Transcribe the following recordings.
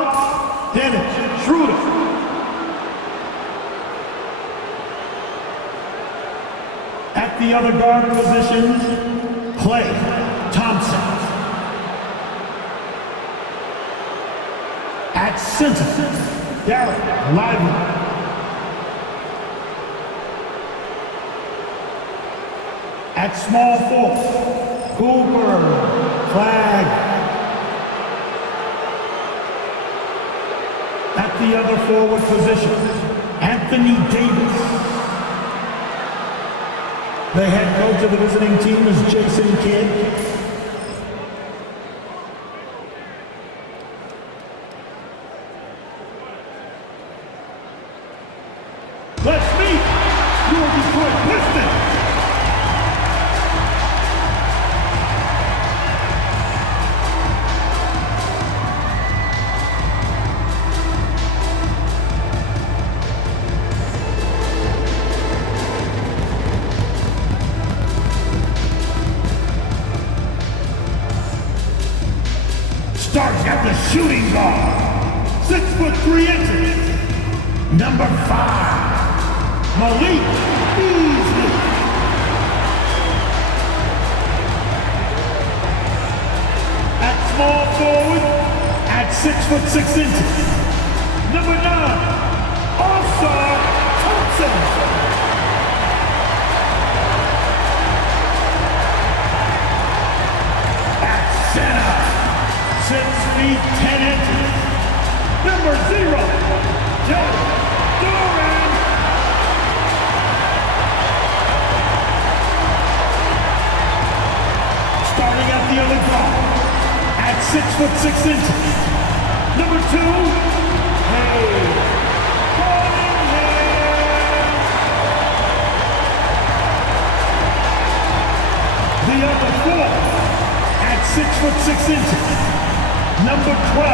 guard, Dennis Schroeder. At the other guard positions, Klay Thompson. At center, Darren Lively. At small forward, Cooper Flagg. At the other forward position, Anthony Davis. The head coach of the visiting team is Jason Kidd. Let's meet your Detroit Pistons. Starts at the shooting guard, 6'3", number 5, Malik Beasley. At small forward, at 6'6", number 9, All-Star Thompson. At center, 6 feet 10 inches, number 0, Duran. Starting at the other guard, at 6'6", number 2, Cunningham. The other 4, at 6'6", number 12,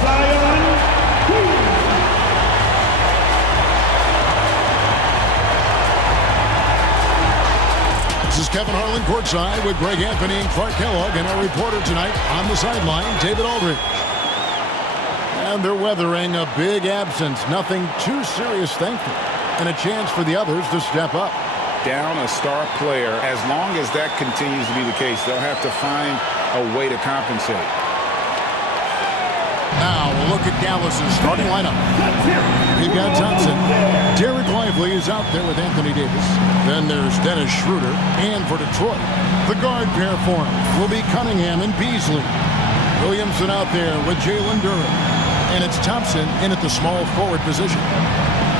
Zion Williamson. This is Kevin Harlan courtside with Greg Anthony and Clark Kellogg, and our reporter tonight on the sideline, David Aldridge. And they're weathering a big absence. Nothing too serious, thankfully, and a chance for the others to step up. Down a star player, as long as that continues to be the case, they'll have to find a way to compensate. Now we'll look at Dallas's starting lineup. We've got Thompson. Derek Lively is out there with Anthony Davis. Then there's Dennis Schroeder. And for Detroit, the guard pair for him will be Cunningham and Beasley. Williamson out there with Jalen Duren. And it's Thompson in at the small forward position.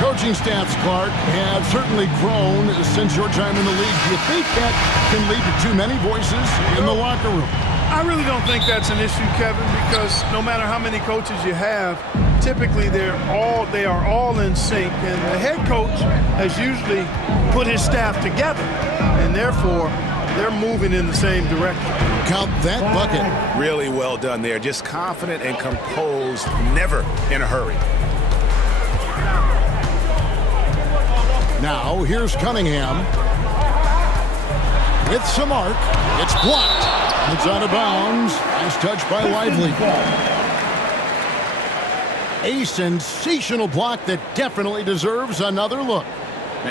Coaching staffs, Clark, have certainly grown since your time in the league. Do you think that can lead to too many voices in the locker room? I really don't think that's an issue, Kevin, because no matter how many coaches you have, typically they are all in sync, and the head coach has usually put his staff together, and therefore they're moving in the same direction. Count that bucket. Really well done there. Just confident and composed, never in a hurry. Now here's Cunningham with some arc. It's blocked. It's out of bounds. Nice touch by Lively. A sensational block that definitely deserves another look.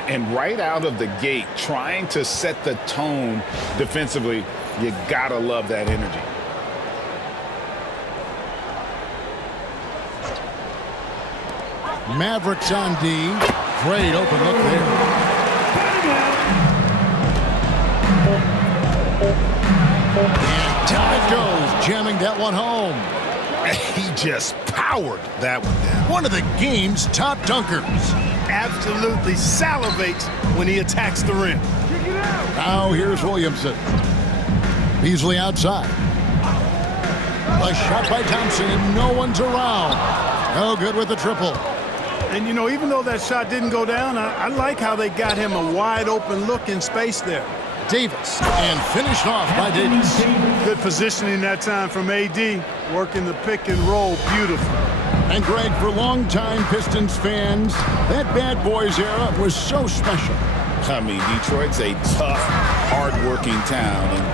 And right out of the gate, trying to set the tone defensively, you gotta love that energy. Mavericks on D. Great open look there. And down it goes, jamming that one home. He just powered that one down. One of the game's top dunkers. Absolutely salivates when he attacks the rim. Now here's Williamson. Beasley outside. A shot by Thompson, and no one's around. No good with the triple. And, you know, even though that shot didn't go down, I like how they got him a wide open look in space there. Davis, and finished off by Davis. Good positioning that time from AD, working the pick and roll beautiful. And Greg, for longtime Pistons fans, that Bad Boys era was so special. I mean, Detroit's a tough, hard-working town, and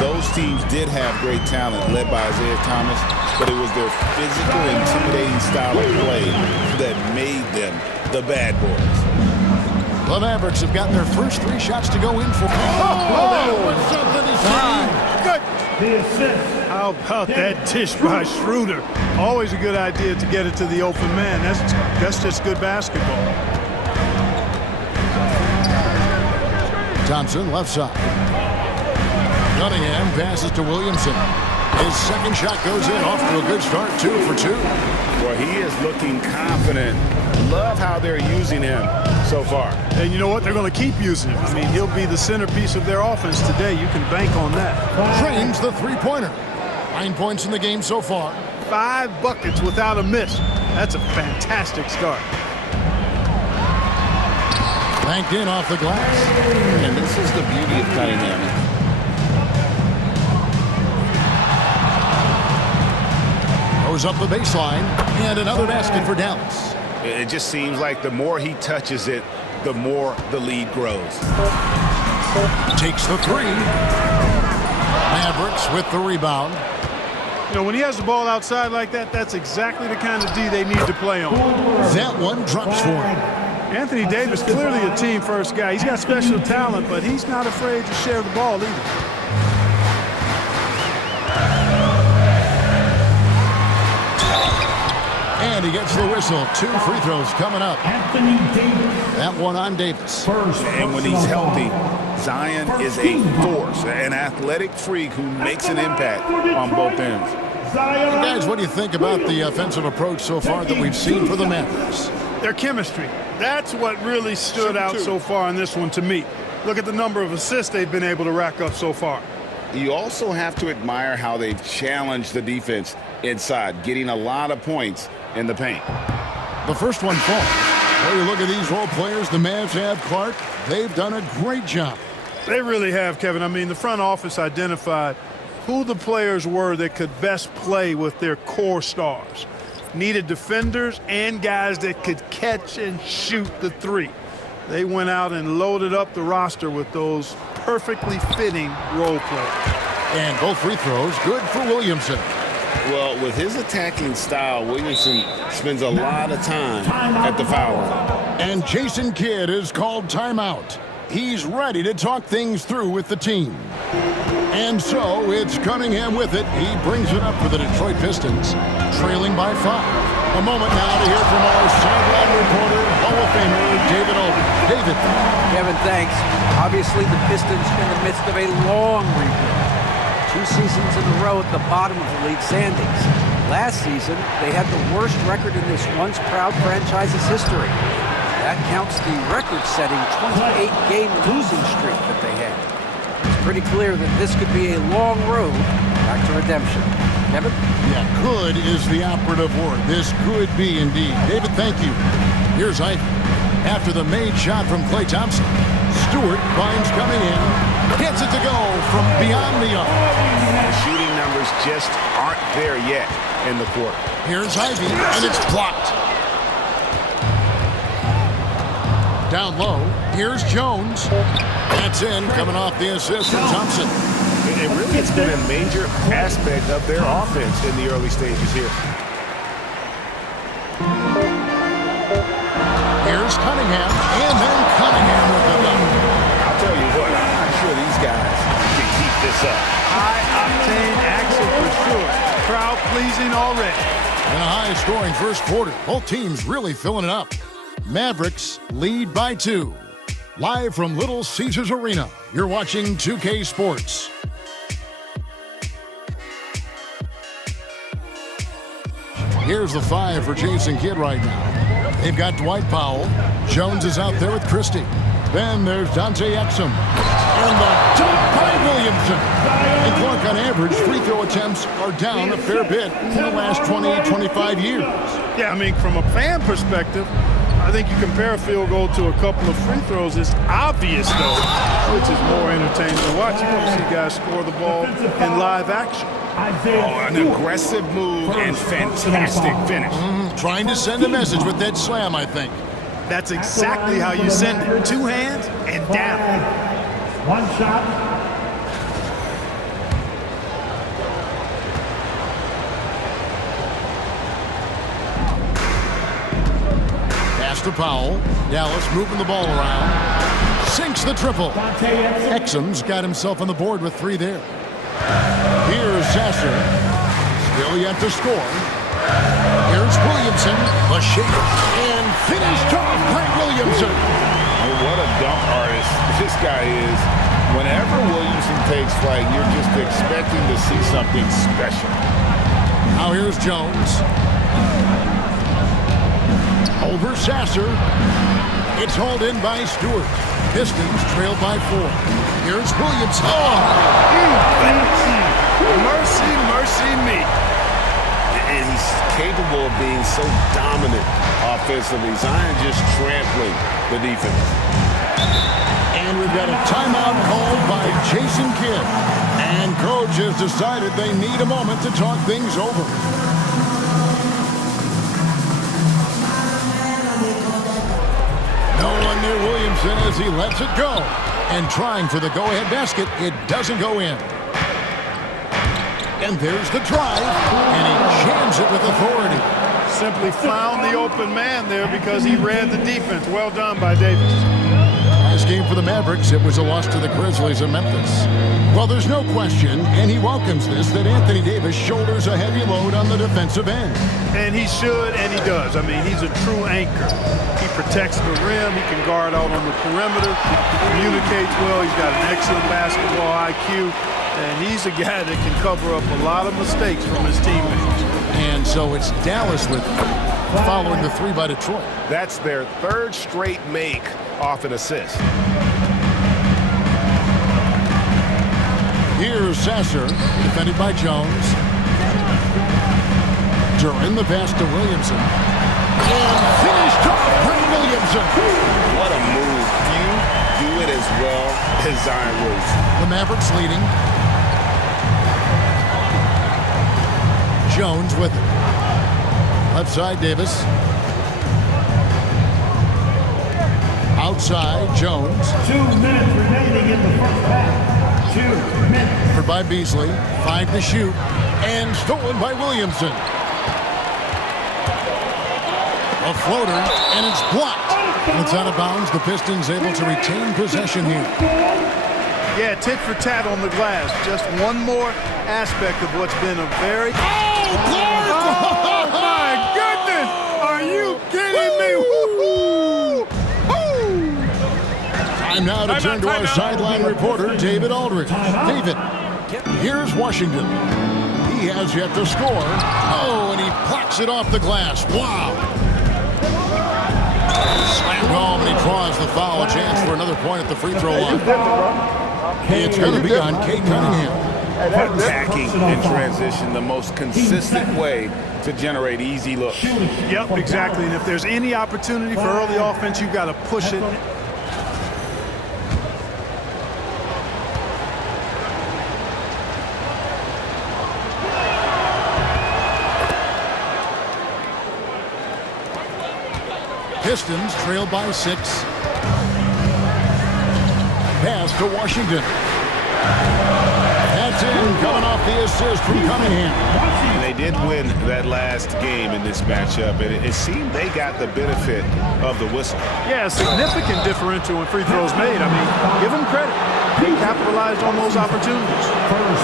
those teams did have great talent led by Isaiah Thomas, but it was their physical, intimidating style of play that made them the bad boys. The Mavericks have gotten their first 3 shots to go in for. That was something to see. Good. The assist. How about that dish by Schroeder? Always a good idea to get it to the open man. That's just good basketball. Thompson, left side. Cunningham passes to Williamson. His second shot goes in, off to a good start, 2 for 2. Well, he is looking confident. Love how they're using him so far. And you know what? They're going to keep using him. I mean, he'll be the centerpiece of their offense today. You can bank on that. Drains the three-pointer. 9 points in the game so far. 5 buckets without a miss. That's a fantastic start. Banked in off the glass. And this is the beauty of Cunningham. Goes up the baseline, and another basket for Dallas. It just seems like the more he touches it, the more the lead grows. Takes the 3. Mavericks with the rebound. You know, when he has the ball outside like that, that's exactly the kind of D they need to play on. That one drops for him. Anthony Davis, clearly a team-first guy. He's got special talent, but he's not afraid to share the ball either. And he gets the whistle. 2 free throws coming up. Anthony Davis. That one on Davis. And when he's healthy, Zion is a force, an athletic freak who makes an impact on both ends. Zion. Guys, what do you think about the offensive approach so far that we've seen for the Mavericks? Their chemistry. That's what really stood out so far in this one to me. Look at the number of assists they've been able to rack up so far. You also have to admire how they've challenged the defense inside, getting a lot of points in the paint. The first one falls. Well, you look at these role players the Mavs have, Clark. They've done a great job. They really have, Kevin. I mean, the front office identified who the players were that could best play with their core stars. Needed defenders and guys that could catch and shoot the 3. They went out and loaded up the roster with those perfectly fitting role players. And both free throws good for Williamson. Well, with his attacking style, Williamson spends a lot of time at the foul line. And Jason Kidd is called timeout. He's ready to talk things through with the team. And so it's Cunningham with it. He brings it up for the Detroit Pistons, trailing by 5. A moment now to hear from our sideline reporter, Hall of Famer David Olden. David. Kevin, thanks. Obviously, the Pistons in the midst of a long rebuild. 2 seasons in a row at the bottom of the league standings. Last season, they had the worst record in this once proud franchise's history. That counts the record-setting 28-game losing streak that they had. It's pretty clear that this could be a long road back to redemption. Kevin? Yeah, could is the operative word. This could be indeed. David, thank you. Here's Ivy. After the made shot from Klay Thompson, Stewart finds Cunningham, gets it to go from beyond the arc. The shooting numbers just aren't there yet in the quarter. Here's Ivy, and it's blocked. Down low, here's Jones. That's in, coming off the assist from Thompson. It really has been a major aspect of their offense in the early stages here. Here's Cunningham, and then Cunningham with the dunk. I'll tell you what, I'm not sure these guys can keep this up. High-octane action for sure. Crowd pleasing already. In a high-scoring first quarter, both teams really filling it up. Mavericks lead by 2. Live from Little Caesars Arena, you're watching 2K Sports. Here's the 5 for Jason Kidd right now. They've got Dwight Powell. Jones is out there with Christie. Then there's Dante Exum. And the dunk by Williamson. And Clark, on average, free throw attempts are down a fair bit in the last 20, 25 years. Yeah, I mean, from a fan perspective, I think you compare a field goal to a couple of free throws. It's obvious, though, which is more entertaining to watch. You want to see guys score the ball in live action. Oh, an aggressive move and fantastic finish. Trying to send a message with that slam, I think. That's exactly how you send it. 2 hands and down. One shot. to Powell. Dallas moving the ball around. Sinks the triple. Exum's got himself on the board with 3 there. Here's Sasser. Still yet to score. Here's Williamson. A shake. And finished off by Williamson. Oh, what a dunk artist this guy is. Whenever Williamson takes flight, you're just expecting to see something special. Now here's Jones. Over Sasser. It's hauled in by Stewart. Pistons trailed by 4. Here's Williamson. Oh! Mercy, mercy me. And he's capable of being so dominant offensively. Zion just trampling the defense. And we've got a timeout called by Jason Kidd. And coach has decided they need a moment to talk things over. No one near Williamson as he lets it go. And trying for the go-ahead basket, it doesn't go in. And there's the drive, and he jams it with authority. Simply found the open man there because he read the defense. Well done by Davis. Last game for the Mavericks, it was a loss to the Grizzlies in Memphis. Well, there's no question, and he welcomes this, that Anthony Davis shoulders a heavy load on the defensive end. And he should, and he does. I mean, he's a true anchor. He protects the rim. He can guard out on the perimeter. He communicates well. He's got an excellent basketball IQ. And he's a guy that can cover up a lot of mistakes from his teammates. And so it's Dallas with following the 3 by Detroit. That's their 3rd straight make off an assist. Here's Sasser, defended by Jones. During the pass to Williamson. And finished off by Williamson. What a move. You do it as well as Zion Williamson. The Mavericks leading. Jones with it. Left side, Davis. Outside, Jones. 2 minutes remaining in the first half. 2 minutes. Covered by Beasley. 5 to shoot. And stolen by Williamson. A floater, and it's blocked. And it's out of bounds. The Pistons able to retain possession here. Yeah, tit for tat on the glass. Just one more aspect of what's been a very... Oh, my goodness! Are you kidding me? Time now to turn to our sideline reporter, David Aldridge. David, here's Washington. He has yet to score. Oh, and he plucks it off the glass. Wow. Slammed home, and he draws the foul. A chance for another point at the free throw line. It's going to be on Cade Cunningham. Attacking in transition, the most consistent way to generate easy looks. Yep, exactly. And if there's any opportunity for early offense, you've got to push it. Pistons trail by 6. Pass to Washington. That's in, coming off the assist from Cunningham. And they did win that last game in this matchup, and it seemed they got the benefit of the whistle. Yeah, significant differential when free throws made. I mean, give them credit. They capitalized on those opportunities.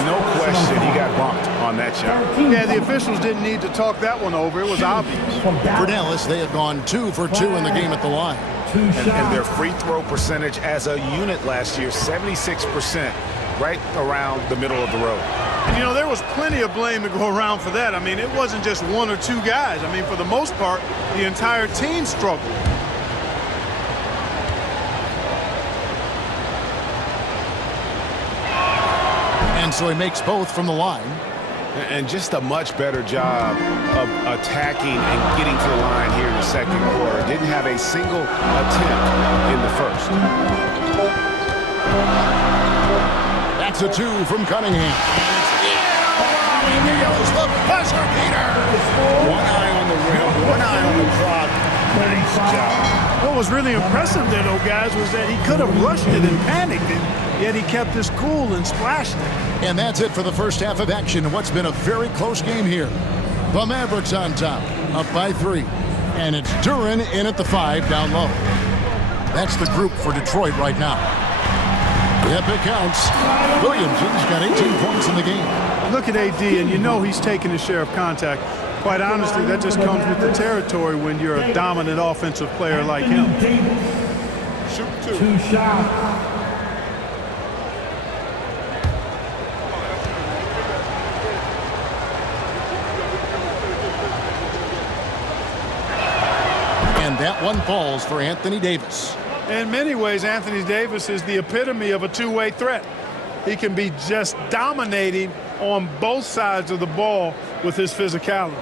No question he got bumped on that shot. Yeah, the officials didn't need to talk that one over. It was obvious. For Dallas, they had gone 2 for 2 in the game at the line. And their free throw percentage as a unit last year, 76%, right around the middle of the road. And, you know, there was plenty of blame to go around for that. I mean, it wasn't just 1 or 2 guys. I mean, for the most part, the entire team struggled. And so he makes both from the line. And just a much better job of attacking and getting to the line here in the second quarter. Didn't have a single attempt in the first. That's a 2 from Cunningham. Yeah! He nails the buzzer beater! 1 eye on the rim, 1 eye on the clock. Nice job. What was really impressive there, though, guys, was that he could have rushed it and panicked it, yet he kept his cool and splashed it. And that's it for the first half of action in what's been a very close game here. The Mavericks on top, up by 3. And it's Duren in at the 5 down low. That's the group for Detroit right now. Yep, it counts. Williamson's got 18 points in the game. Look at AD, and you know he's taking his share of contact. Quite honestly, that just comes with the territory when you're a dominant offensive player like him. Shoot 2 shots. And that one falls for Anthony Davis. In many ways, Anthony Davis is the epitome of a two-way threat. He can be just dominating on both sides of the ball with his physicality.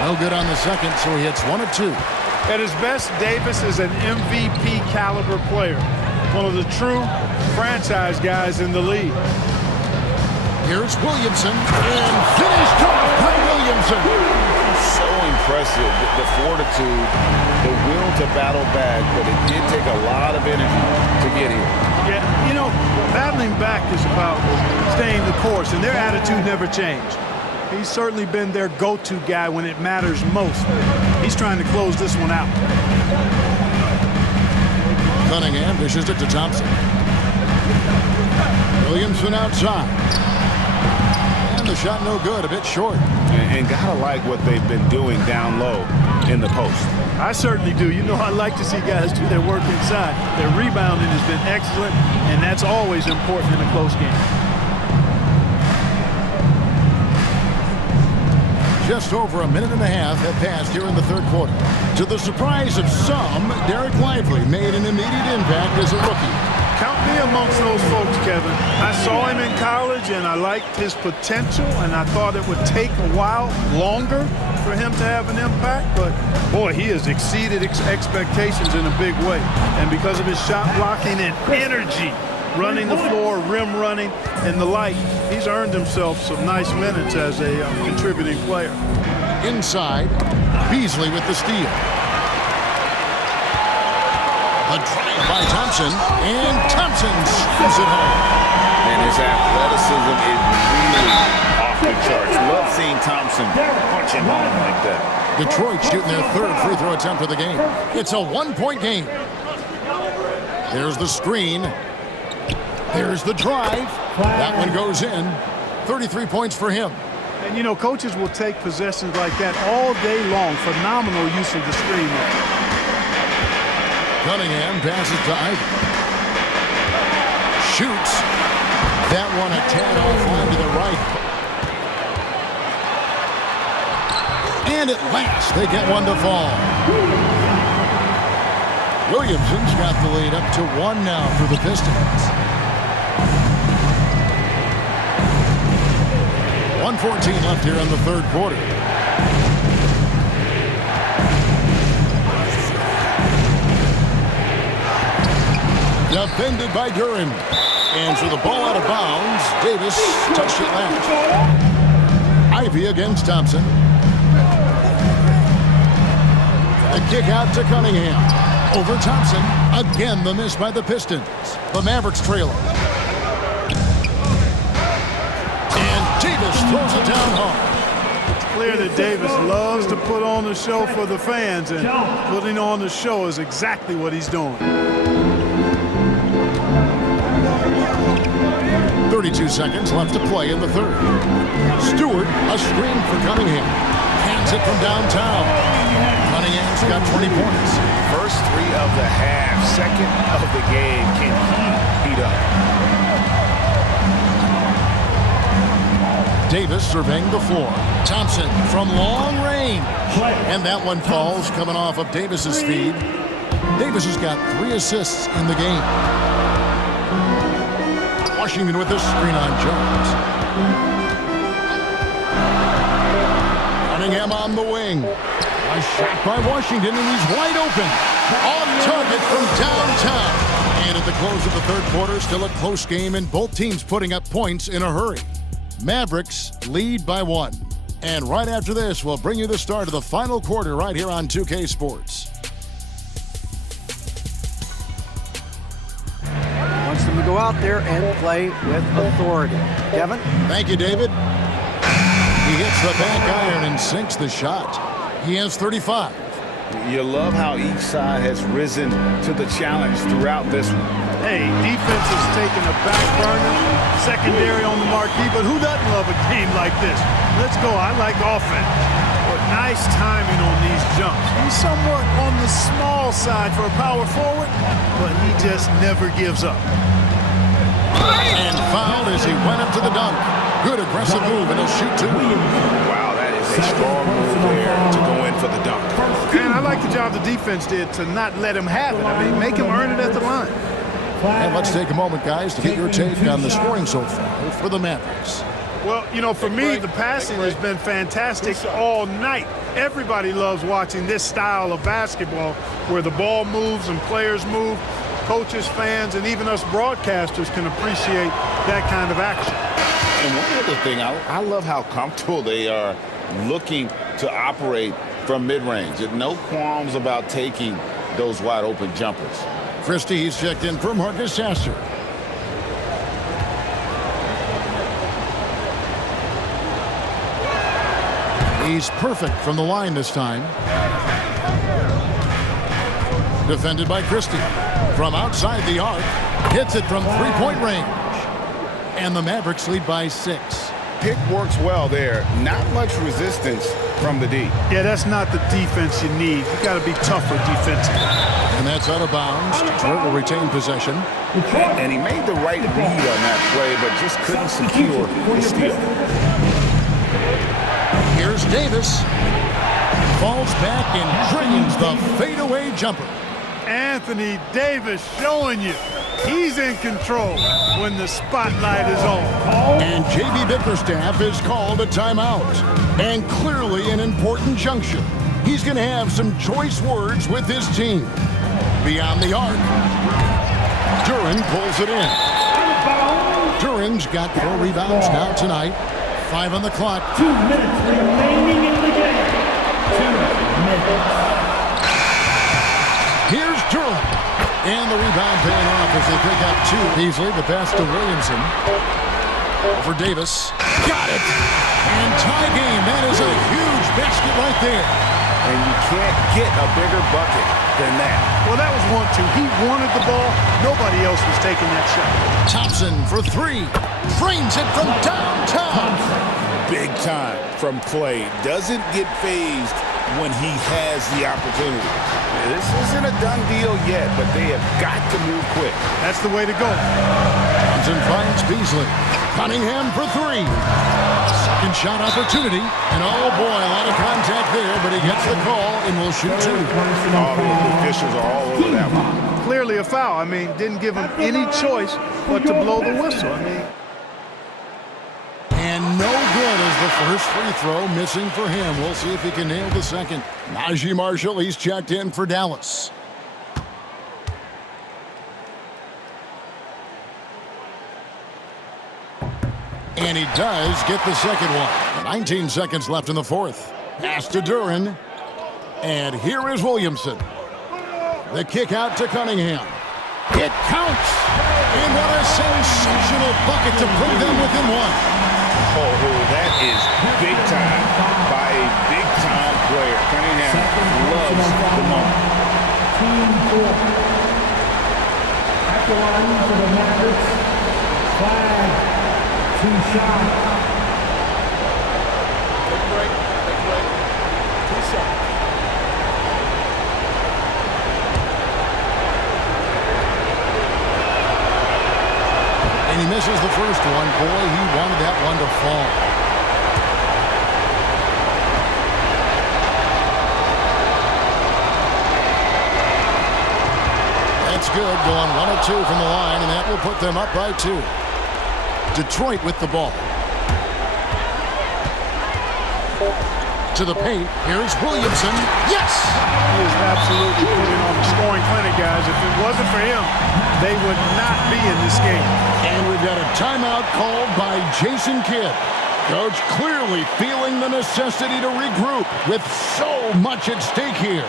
No good on the second, so he hits 1 of 2. At his best, Davis is an MVP caliber player. One of the true franchise guys in the league. Here's Williamson, and finished off by Williamson. So impressive, the fortitude, the will to battle back, but it did take a lot of energy to get here. Yeah, you know, battling back is about staying the course, and their attitude never changed. He's certainly been their go-to guy when it matters most. He's trying to close this one out. Cunningham dishes it to Thompson. Williamson outside. And the shot no good, a bit short. And gotta like what they've been doing down low in the post. I certainly do. You know, I like to see guys do their work inside. Their rebounding has been excellent, and that's always important in a close game. Just over a minute and a half have passed here in the third quarter. To the surprise of some, Derek Lively made an immediate impact as a rookie. Count me amongst those folks, Kevin. I saw him in college, and I liked his potential, and I thought it would take a while longer for him to have an impact. But, boy, he has exceeded expectations in a big way. And because of his shot blocking and energy, running the floor, rim running, and the like, he's earned himself some nice minutes as a contributing player. Inside, Beasley with the steal. A drive by Thompson, and Thompson slams it home. And his athleticism is really off the charts. Love seeing Thompson punching home like that. Detroit shooting their third free throw attempt of the game. It's a 1-point game. There's the screen. There's the drive. That one goes in. 33 points for him. And, you know, coaches will take possessions like that all day long. Phenomenal use of the screen there. Cunningham passes to Ivan. Shoots. That one a tad offline to the right. And at last, they get one to fall. Williamson's got the lead up to 1 now for the Pistons. 1:14 left here in the third quarter. Defended by Duren. And for the ball out of bounds, Davis touched it last. Ivy against Thompson. The kick out to Cunningham. Over Thompson. Again, the miss by the Pistons. The Mavericks trailing. And Davis throws it down hard. It's clear that Davis loves to put on the show for the fans, and putting on the show is exactly what he's doing. 32 seconds left to play in the third. Stewart, a screen for Cunningham. Hands it from downtown. Cunningham's got 20 points. First 3 of the half, second of the game. Can he heat up? Davis surveying the floor. Thompson from long range. And that one falls coming off of Davis's feed. Davis has got 3 assists in the game. Washington with this screen on Jones. Cunningham on the wing. A shot by Washington, and he's wide open. On target from downtown. And at the close of the third quarter, still a close game, and both teams putting up points in a hurry. Mavericks lead by 1. And right after this, we'll bring you the start of the final quarter right here on 2K Sports. go out there and play with authority. Kevin? Thank you, David. He hits the back iron and sinks the shot. He has 35. You love how each side has risen to the challenge throughout this one. Hey, defense is taking a back burner, secondary on the marquee, but who doesn't love a game like this? Let's go. I like offense. But nice timing on these jumps. He's somewhat on the small side for a power forward, but he just never gives up. And fouled as he went up to the dunk. Good aggressive move, and he'll shoot two. Wow, that is a strong move there to go in for the dunk. And I like the job the defense did to not let him have it. I mean, make him earn it at the line. And let's take a moment, guys, to get your take on the scoring so far for the Mavericks. Well, you know, for me, the passing has been fantastic all night. Everybody loves watching this style of basketball where the ball moves and players move. Coaches, fans, and even us broadcasters can appreciate that kind of action. And one other thing, I love how comfortable they are looking to operate from mid-range. No qualms about taking those wide-open jumpers. Christie, he's checked in for Marcus Sasser. He's perfect from the line this time. Defended by Christie. From outside the arc, hits it from three-point range. And the Mavericks lead by 6. Pick works well there. Not much resistance from the D. Yeah, that's not the defense you need. You got to be tougher defensively. And that's out of bounds. Detroit will retain possession. And he made the right read on that play, but just couldn't secure the steal. Here's Davis. Falls back and drains the fadeaway jumper. Anthony Davis showing you he's in control when the spotlight is on. And J.B. Bickerstaff is called a timeout. And clearly an important juncture. He's going to have some choice words with his team. Beyond the arc, Duren pulls it in. Duren's got 4 rebounds now tonight. 5 on the clock. 2 minutes remaining in the game. 2 minutes. Here's Duren. And the rebound paying off as they pick up 2. Beasley, the pass to Williamson. Over Davis. Got it. And tie game. That is a huge basket right there. And you can't get a bigger bucket than that. Well, that was 1-2. He wanted the ball. Nobody else was taking that shot. Thompson for 3. Frames it from downtown. Big time from Clay. Doesn't get phased when he has the opportunity. This isn't a done deal yet, but they have got to move quick. That's the way to go. Thompson finds Beasley. Cunningham for 3. Second shot opportunity. And oh boy, a lot of contact there, but he gets the call and will shoot 2. All the officials are all over that one. Clearly a foul. I mean, didn't give him any choice but to blow the whistle. I mean, and no good as the first free throw missing for him. We'll see if he can nail the second. Najee Marshall, he's checked in for Dallas. And he does get the second one. 19 seconds left in the fourth. Pass to Duren. And here is Williamson. The kick out to Cunningham. It counts. And what a sensational bucket to put them within 1. Oh, that is big time by a big-time player. Cunningham loves the moment. Team 4. At the line for the Mavericks. Flagg. 2 shots. Take a break. 2 shots. And he misses the first one. Boy, he wanted that one to fall. That's good. Going 1 of 2 from the line, and that will put them up by 2. Detroit with the ball. To the paint. Here's Williamson. Yes! he is absolutely putting on the scoring clinic, guys. If it wasn't for him, they would not be in this game. And we've got a timeout called by Jason Kidd. Coach clearly feeling the necessity to regroup with so much at stake here.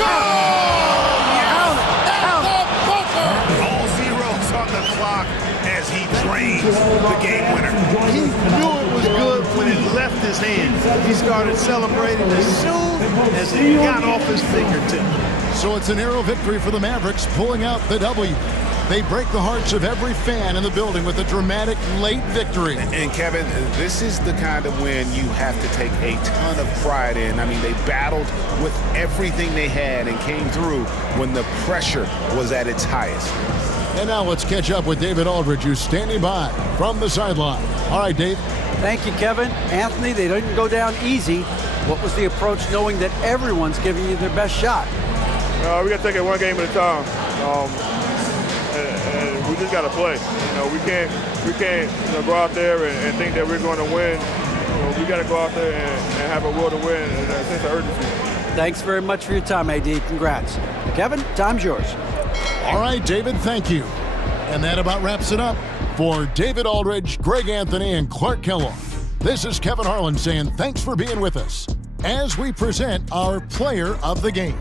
All zeros on the clock as he drains the game winner. He knew it was good when it left his hand. He started celebrating as soon as it got off his fingertip. So it's a narrow victory for the Mavericks, pulling out the W. They break the hearts of every fan in the building with a dramatic late victory. And Kevin, this is the kind of win you have to take a ton of pride in. I mean, they battled with everything they had and came through when the pressure was at its highest. And now let's catch up with David Aldridge, who's standing by from the sideline. All right, Dave. Thank you, Kevin. Anthony, they didn't go down easy. What was the approach knowing that everyone's giving you their best shot? We got to take it one game at a time. And we just got to play. We can't go out there and think that we're going to win. We got to go out there and have a will to win and a sense of urgency. Thanks very much for your time, AD. Congrats. Kevin, time's yours. All right, David, thank you. And that about wraps it up. For David Aldridge, Greg Anthony, and Clark Kellogg, this is Kevin Harlan saying thanks for being with us as we present our player of the game.